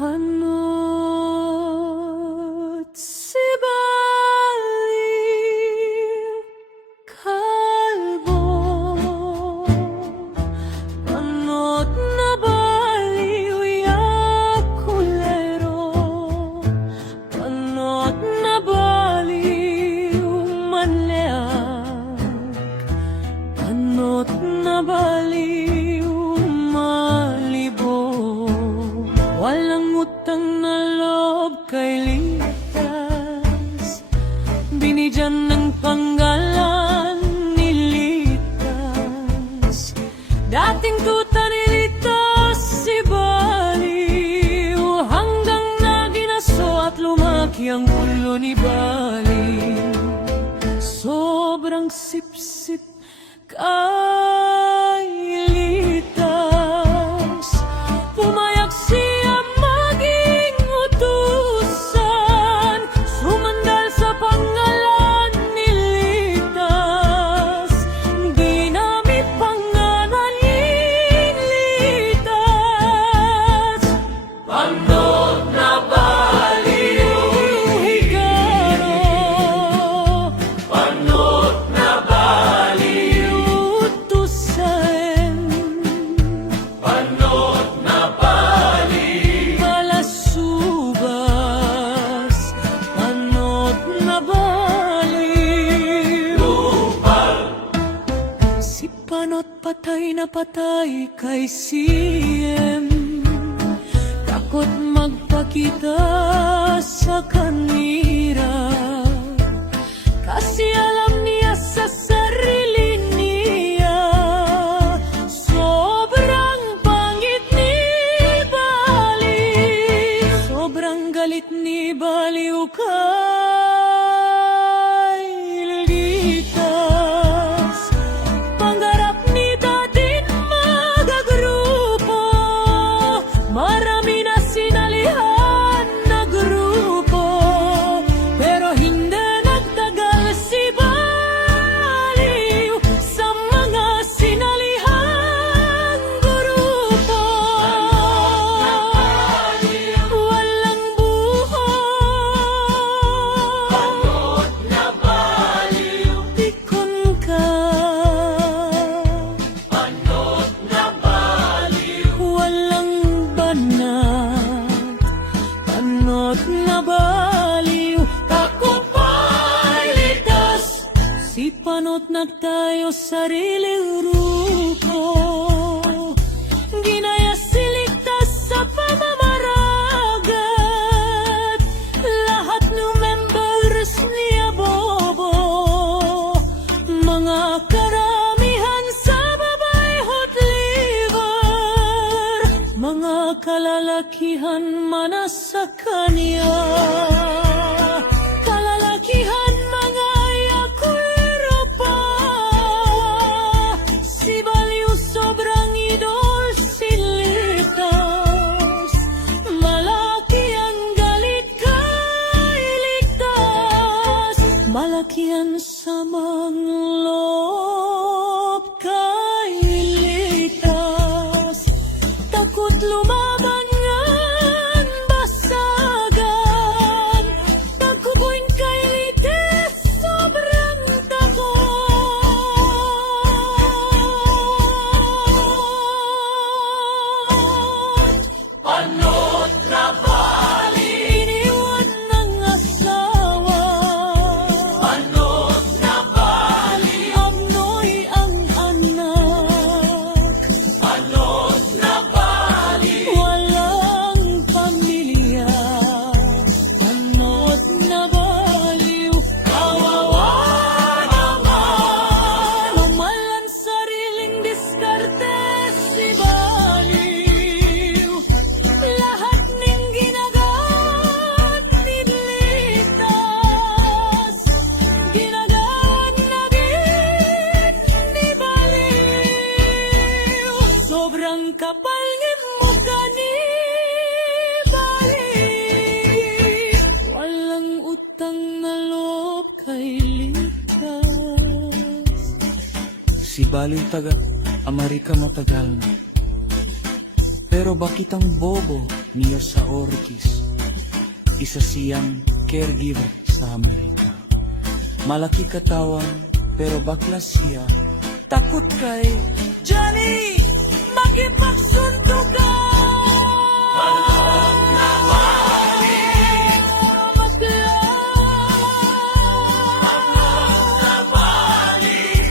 Panot si Baliw Kalbo, panot na baliw yakulero, panot na baliw manleak, panot na baliw walang utang na loob kay litas, binigyan ng panggalan nilitas. Dating tuta nilitas si Baliw, hanggang naginaso at lumaki ang ulo ni Baliw. Sobrang sip-sip kay litas, pumayag siya maging utusan, sumandal sa pangalan ni Litas. Ginamit pangalan ni Litas. Panot na baliw higaro, panot na baliw utusan, panot na baliw balasubas, panot na baliw lupal. Si Panot patay na patay kay CM, takot magpakita sa kanira, kasi alam niya sa sarili niya, sobrang pangit ni Baliw, sobrang galit ni Baliw kay litas. Pangarap ni dating magagrupo, marami na sinalihan na grupo, pero hindi nagtagal si Baliw sa mga sinalihang grupo. Walang buhay, panot na baliw, pikon ka, panot na baliw, walang banat, panot na baliw, takupay litas. Si Panot nagtayo sariling grupo, ginaya si Litas sa pamamaragat, lahat ng members niya bobo, mga karamihan sa babae hot liver, mga kalalakihan mana sa kanya, kalalakihan mga yakulero pa. Si Baliw sobrang idol si Litas, malaki ang galit kay Litas, malaki ang samang loob kay Litas. Takot lumaban ngan basagan, pagkukuin kay Litas sobrang takot. Panot na baliw, iniwan ng asawa, panot na baliw, abnoy ang anak, panot na baliw, walang pamilya, panot na baliw, kawawa naman. Umalan sariling diskarte si Baliw, lahat ning ginagamit ni Litas, ginagamit na din ni Baliw. Sobrang kapal ng mukha ni Baliw, walang utang na loob kay Litas. Si Baliw taga Amerika matagal na. Pero bakit ang bobo niya sa Ortiz. Isa siyang caregiver sa Amerika. Malaki katawan, pero bakla siya. Takot kay Johnny makipagsunto ka.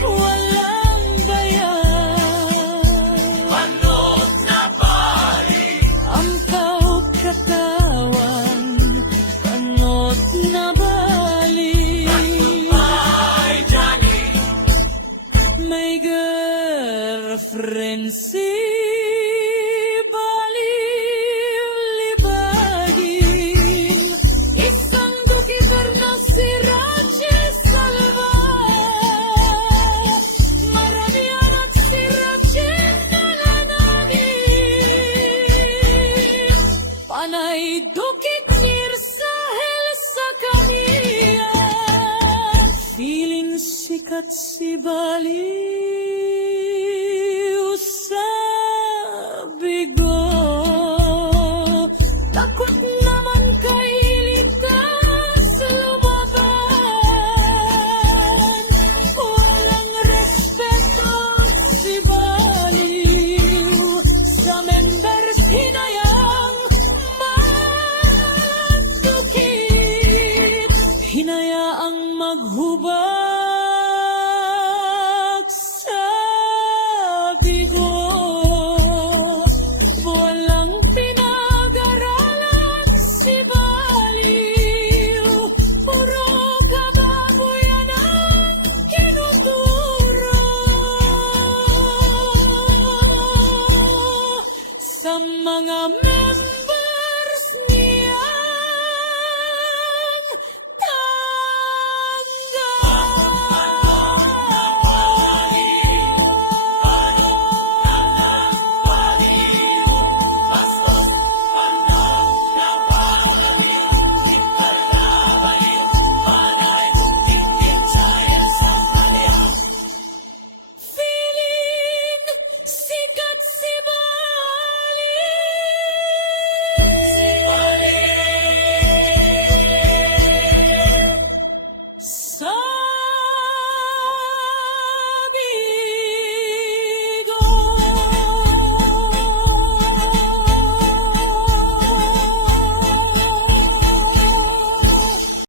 Walang bayan. Ampaw katawan, panot na bali. May girlfriend si Libagin. Isang dukiper na si Rachel Salva. Marami anak si Rachel nananagin. Panay dukit nirsahel sa kaniya. Feeling sikat si Bali.